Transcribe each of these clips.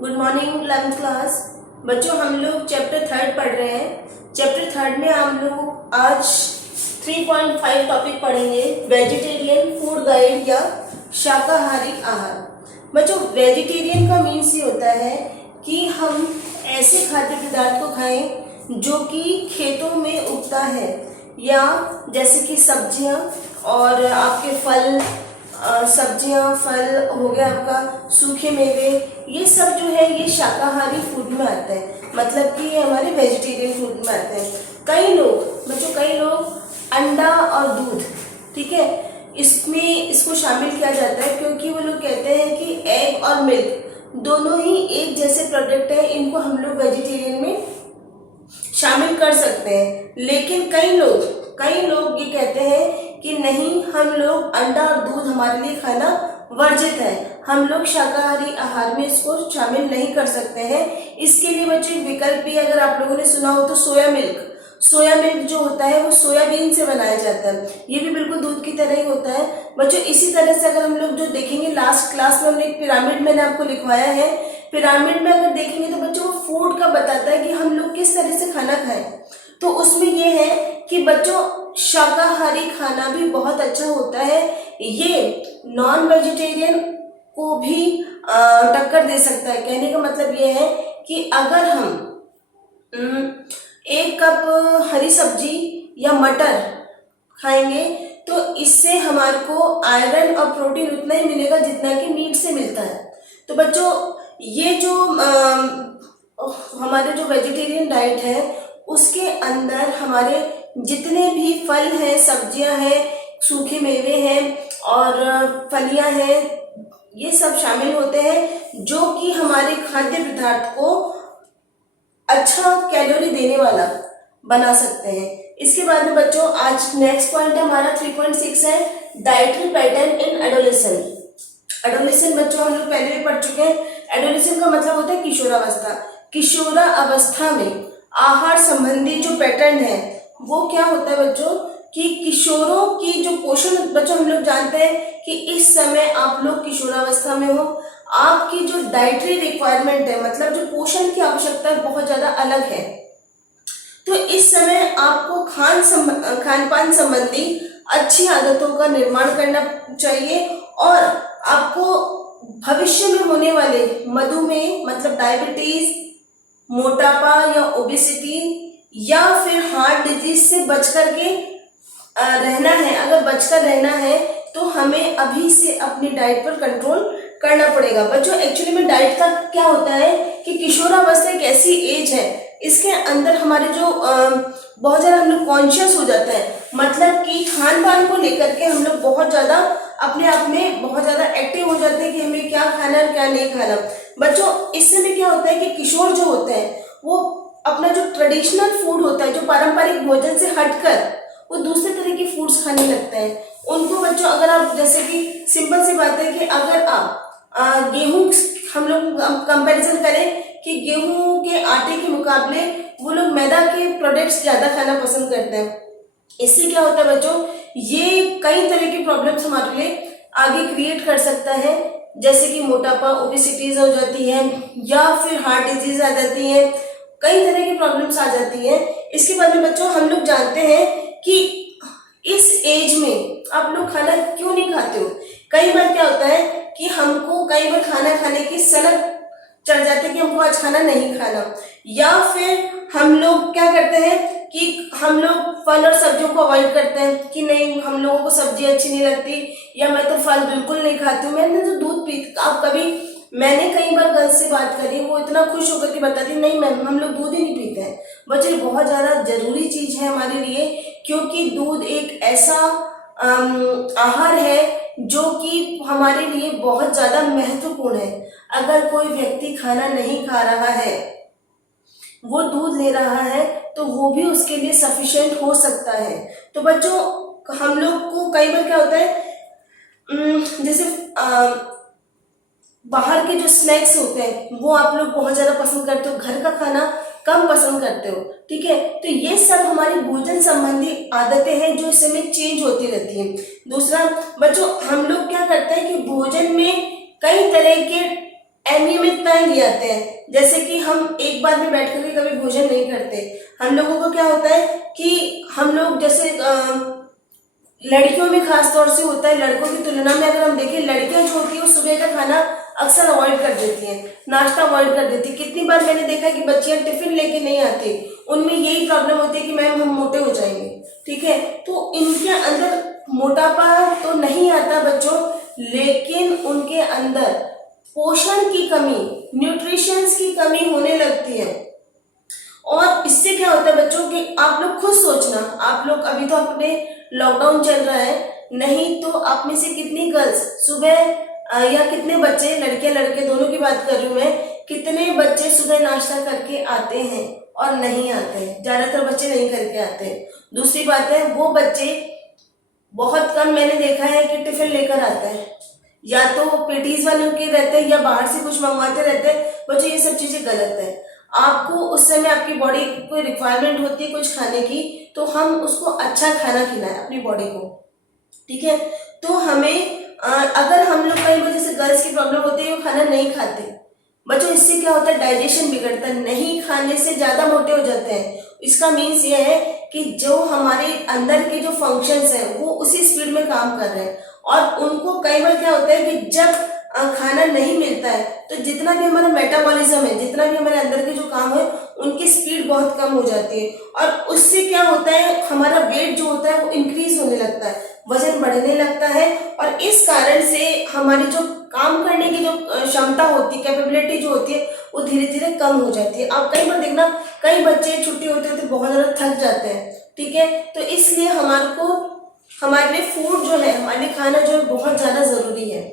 Good morning 11th class बच्चों। हम लोग चैप्टर 3 पढ़ रहे हैं। चैप्टर 3 में हम लोग आज 3.5 टॉपिक पढ़ेंगे, वेजिटेरियन फूड गाइड या शाकाहारी आहार। बच्चों, वेजिटेरियन का मीन्स ये होता है कि हम ऐसे खाद्य पदार्थ को खाएं जो कि खेतों में उगता है, या जैसे कि सब्जियां और आपके फल, सब्जियां, फल हो गया आपका, सूखे मेवे, ये सब जो है ये शाकाहारी फूड में आता है, मतलब कि ये हमारे वेजिटेरियन फूड में आते हैं। कई लोग अंडा और दूध, ठीक है, इसमें इसको शामिल किया जाता है क्योंकि वो लोग कहते हैं कि एग और मिल्क दोनों ही एक जैसे प्रोडक्ट है, इनको हम लोग वेजिटेरियन में शामिल कर सकते हैं। लेकिन कई लोग ये कहते हैं कि नहीं, हम लोग अंडा और दूध हमारे लिए खाना वर्जित है, हम लोग शाकाहारी आहार में इसको शामिल नहीं कर सकते हैं। इसके लिए बच्चों एक विकल्प भी, अगर आप लोगों ने सुना हो तो सोया मिल्क जो होता है वो सोयाबीन से बनाया जाता है, ये भी बिल्कुल दूध की तरह ही होता है। बच्चों, इसी तरह से अगर हम लोग जो देखेंगे, लास्ट क्लास में हमने एक पिरामिड मैंने आपको लिखवाया है, पिरामिड में अगर देखेंगे तो बच्चों वो फूड का बताता है कि हम लोग किस तरह से खाना खाएं। तो उसमें ये है कि बच्चों शाकाहारी खाना भी बहुत अच्छा होता है, ये नॉन वेजिटेरियन को भी टक्कर दे सकता है। कहने का मतलब ये है कि अगर हम 1 कप हरी सब्जी या मटर खाएंगे तो इससे हमारे को आयरन और प्रोटीन उतना ही मिलेगा जितना कि मीट से मिलता है। तो बच्चों, ये जो हमारे जो वेजिटेरियन डाइट है उसके अंदर हमारे जितने भी फल हैं, सब्जियां हैं, सूखे मेवे हैं और फलियां हैं, ये सब शामिल होते हैं जो कि हमारे खाद्य पदार्थ को अच्छा कैलोरी देने वाला बना सकते हैं। इसके बाद में बच्चों आज नेक्स्ट पॉइंट हमारा 3.6 है, dietary pattern in adolescent. Adolescent बच्चों हम लोग पहले भी पढ़ चुके हैं। एडोलेसेंट का मतलब होता है किशोरावस्था। किशोरावस्था में आहार संबंधी जो पैटर्न है वो क्या होता है बच्चों कि किशोरों की जो पोषण, बच्चों हम लोग जानते हैं कि इस समय आप लोग किशोरावस्था में हो, आपकी जो डाइटरी रिक्वायरमेंट है, मतलब जो पोषण की आवश्यकता बहुत ज्यादा अलग है। तो इस समय आपको खान पान संबंधी अच्छी आदतों का निर्माण करना चाहिए और आपको भविष्य में होने वाले मधुमेह, मतलब डायबिटीज, मोटापा या ओबेसिटी या फिर हार्ट डिजीज से बच करके रहना है। अगर बचकर रहना है तो हमें अभी से अपनी डाइट पर कंट्रोल करना पड़ेगा। बच्चों, एक्चुअली में डाइट का क्या होता है कि किशोरावस्था एक ऐसी एज है, इसके अंदर हमारे जो बहुत ज्यादा हम लोग कॉन्शियस हो जाते हैं, मतलब कि खान पान को लेकर के हम लोग बहुत ज्यादा अपने आप में बहुत ज्यादा एक्टिव हो जाते हैं कि हमें क्या खाना है क्या नहीं खाना। बच्चों, इस समय क्या होता है कि किशोर जो होते हैं वो अपना जो ट्रेडिशनल फूड होता है, जो पारंपरिक भोजन से हटकर वो दूसरे तरह के फूड्स खाने लगते हैं। उनको बच्चों, अगर आप, जैसे कि सिंपल सी बात है कि अगर आप गेहूं, हम लोग कंपैरिजन करें कि गेहूं के आटे के मुकाबले वो लोग मैदा के प्रोडक्ट्स ज्यादा खाना पसंद करते हैं। इससे क्या होता है बच्चों, ये कई तरह की प्रॉब्लम्स हमारे लिए आगे क्रिएट कर सकता है, जैसे कि मोटापा, ओबेसिटीज हो जाती है या फिर हार्ट डिजीज आ जाती है, कई तरह की प्रॉब्लम्स आ जाती है। इसके बाद में बच्चों हम लोग जानते हैं कि इस एज में आप लोग खाना क्यों नहीं खाते हो। कई बार क्या होता है कि हमको कई बार खाना खाने की सनक चढ़ जाती है कि हमको आज खाना नहीं खाना, या फिर हम लोग क्या करते हैं कि हम लोग फल और सब्जियों को अवॉइड करते हैं कि नहीं, हम लोगों को सब्जी अच्छी नहीं लगती, या मैं तो फल बिल्कुल नहीं खाती हूँ, मैंने तो दूध पी। आप कभी, मैंने कई बार गर्ल्स से बात करी, वो इतना खुश होकर के बताती नहीं मैम, हम लोग दूध ही नहीं पीते हैं। बच्चे, बहुत ज्यादा जरूरी चीज है हमारे लिए, क्योंकि दूध एक ऐसा आहार है जो कि हमारे लिए बहुत ज्यादा महत्वपूर्ण है। अगर कोई व्यक्ति खाना नहीं खा रहा है, वो दूध ले रहा है, तो वो भी उसके लिए सफिशिएंट हो सकता है। तो बच्चों, हम लोग को कई बार क्या होता है, जैसे बाहर के जो स्नैक्स होते हैं वो आप लोग बहुत ज्यादा पसंद करते हो, घर का खाना कम पसंद करते हो, ठीक है। तो ये सब हमारी भोजन संबंधी आदतें हैं जो इस समय चेंज होती रहती हैं। दूसरा बच्चों, हम लोग क्या करते हैं कि भोजन में कई तरह के अनियमितताएं ले आते हैं। जैसे कि हम एक बार में बैठ करके कभी भोजन नहीं करते। हम लोगों को क्या होता है कि हम लोग जैसे लड़कियों में खास तौर से होता है, लड़कों की तुलना में अगर हम देखें, लड़कियां जो होती है वो सुबह का खाना अक्सर अवॉइड कर देती हैं, नाश्ता अवॉइड कर देती है। कितनी बार मैंने देखा है कि बच्चियां टिफिन लेके नहीं आती, उनमें यही प्रॉब्लम होती है कि मैम हम मोटे हो जाएंगे। ठीक है, तो इनके अंदर मोटापा तो नहीं आता बच्चों, लेकिन उनके अंदर पोषण की कमी, न्यूट्रिशंस की कमी होने लगती है। और इससे क्या होता है बच्चों कि आप लोग खुद सोचना, आप लोग अभी तो अपने लॉकडाउन चल रहा है, नहीं तो आप में से कितनी गर्ल्स सुबह या कितने बच्चे, लड़के लड़के दोनों की बात कर रही हूँ मैं, कितने बच्चे सुबह नाश्ता करके आते हैं और नहीं आते हैं। ज्यादातर बच्चे नहीं करके आते हैं। दूसरी बात है, वो बच्चे बहुत कम मैंने देखा है कि टिफिन लेकर आते हैं, या तो पेटीज वालों के रहते हैं या बाहर से कुछ मंगवाते रहते हैं। बच्चों ये सब चीजें गलत है। आपको उस समय आपकी बॉडी को रिक्वायरमेंट होती है कुछ खाने की, तो हम उसको अच्छा खाना खिलाएं अपनी बॉडी को। ठीक है, तो हमें अगर हम लोग कई वजह से गर्ल्स की प्रॉब्लम होती है, वो खाना नहीं खाते बच्चों, इससे क्या होता है डाइजेशन बिगड़ता है, नहीं खाने से ज्यादा मोटे हो जाते हैं। इसका मीन्स ये है कि जो हमारे अंदर के जो फंक्शंस हैं वो उसी स्पीड में काम कर रहे हैं, और उनको कई बार क्या होता है कि जब खाना नहीं मिलता है तो जितना भी हमारा मेटाबॉलिज्म है, जितना भी हमारे अंदर के जो काम है, उनकी स्पीड बहुत कम हो जाती है, और उससे क्या होता है हमारा वेट जो होता है वो इंक्रीज होने लगता है, वजन बढ़ने लगता है, और इस कारण से हमारी जो काम करने की जो क्षमता होती है, कैपेबिलिटी जो होती है, वो धीरे धीरे कम हो जाती है। आप कई बार देखना, कई बच्चे छुट्टी होते होते बहुत ज्यादा थक जाते हैं। ठीक है, तो इसलिए हमारे लिए फूड जो है, हमारे लिए खाना जो है बहुत ज्यादा जरूरी है।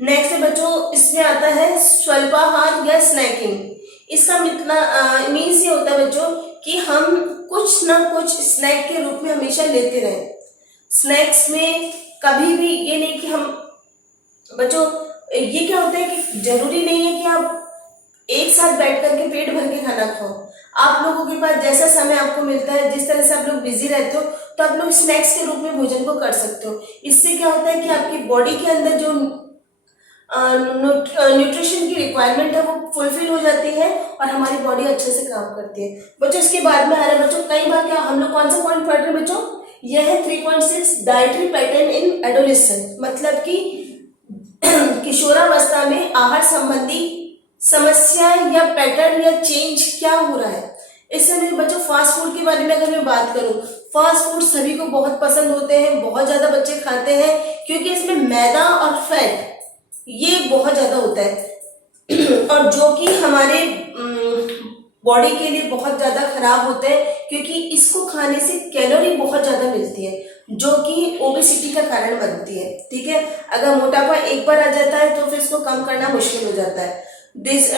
नेक्स्ट है बच्चों, इसमें आता है स्वल्पाहार या स्नैकिंग। इसका मीन्स ये होता है बच्चों कि हम कुछ ना कुछ स्नैक के रूप में हमेशा लेते रहें। स्नैक्स में कभी भी ये नहीं कि हम बच्चों, ये क्या होता है कि जरूरी नहीं है कि आप एक साथ बैठ करके पेट भर के खाना खाओ। आप लोगों के पास जैसा समय आपको मिलता है, जिस तरह से आप लोग बिजी रहते हो, तो आप लोग स्नैक्स के रूप में भोजन को कर सकते हो। इससे क्या होता है कि आपकी बॉडी के अंदर जो न्यूट्रिशन की रिक्वायरमेंट है वो फुलफिल हो जाती है, और हमारी बॉडी अच्छे से काम करती है। बच्चों इसके बाद में आ रहा है बच्चों, कई बार क्या हम लोग कौन सा पॉइंट पढ़ रहे हैं बच्चों, यह है 3.6 डाइटरी पैटर्न इन एडोलेसेंट, मतलब कि किशोरावस्था में आहार संबंधी समस्या या पैटर्न या चेंज क्या हो रहा है। इस समय बच्चों फास्ट फूड के बारे में अगर मैं बात करूं, फास्ट फूड सभी को बहुत पसंद होते हैं, बहुत ज्यादा बच्चे खाते हैं, क्योंकि इसमें मैदा और फैट ये बहुत ज्यादा होता है, और जो कि हमारे बॉडी के लिए बहुत ज्यादा खराब होते हैं, क्योंकि इसको खाने से कैलोरी बहुत ज्यादा मिलती है, जो कि ओबेसिटी का कारण बनती है। ठीक है, अगर मोटापा एक बार आ जाता है तो फिर इसको कम करना मुश्किल हो जाता है।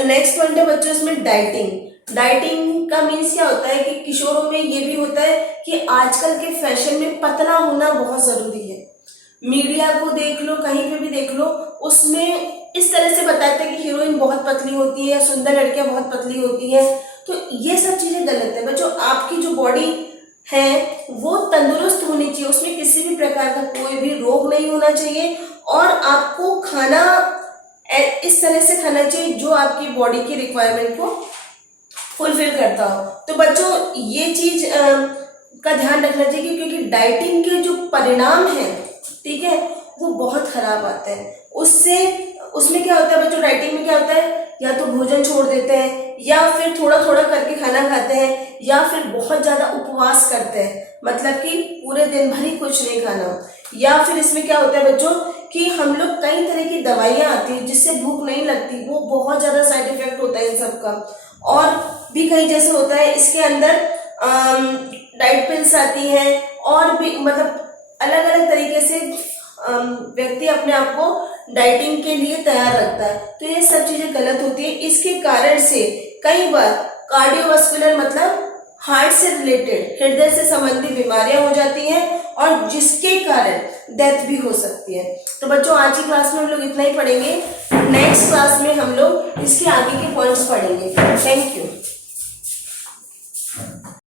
नेक्स्ट पॉइंट है बच्चों इसमें डाइटिंग। डाइटिंग का मीन्स क्या होता है कि किशोरों में ये भी होता है कि आजकल के फैशन में पतला होना बहुत जरूरी है। मीडिया को देख लो, कहीं पे भी देख लो, उसमें इस तरह से बताते हैं कि हीरोइन बहुत पतली होती है, सुंदर लड़कियां बहुत पतली होती हैं, तो ये सब चीजें गलत है बच्चों। आपकी जो बॉडी है वो तंदुरुस्त होनी चाहिए, उसमें किसी भी प्रकार का कोई भी रोग नहीं होना चाहिए, और आपको खाना इस तरह से खाना चाहिए जो आपकी बॉडी की रिक्वायरमेंट को फुलफिल करता हो। तो बच्चों ये चीज का ध्यान रखना चाहिए, क्योंकि डाइटिंग के जो परिणाम है, ठीक है, वो बहुत खराब आते हैं। उसमें क्या होता है बच्चों, डाइटिंग में क्या होता है, या तो भोजन छोड़ देते हैं, या फिर थोड़ा थोड़ा करके खाना खाते हैं, या फिर बहुत ज्यादा उपवास करते हैं, मतलब कि पूरे दिन भर ही कुछ नहीं खाना। या फिर इसमें क्या होता है बच्चों कि हम लोग कई तरह की दवाइयां आती है जिससे भूख नहीं लगती, वो बहुत ज्यादा साइड इफेक्ट होता है इन सबका। और भी कई जैसे होता है इसके अंदर डाइट पिल्स आती हैं, और भी मतलब अलग अलग तरीके से व्यक्ति अपने आप को डाइटिंग के लिए तैयार रखता है। तो ये सब चीजें गलत होती है। इसके कारण से कई बार कार्डियोवास्कुलर मतलब हार्ट से रिलेटेड, हृदय से संबंधित बीमारियां हो जाती हैं, और जिसके कारण डेथ भी हो सकती है। तो बच्चों आज की क्लास में हम लोग इतना ही पढ़ेंगे। नेक्स्ट क्लास में हम लोग इसके आगे के पॉइंट्स पढ़ेंगे। Thank you.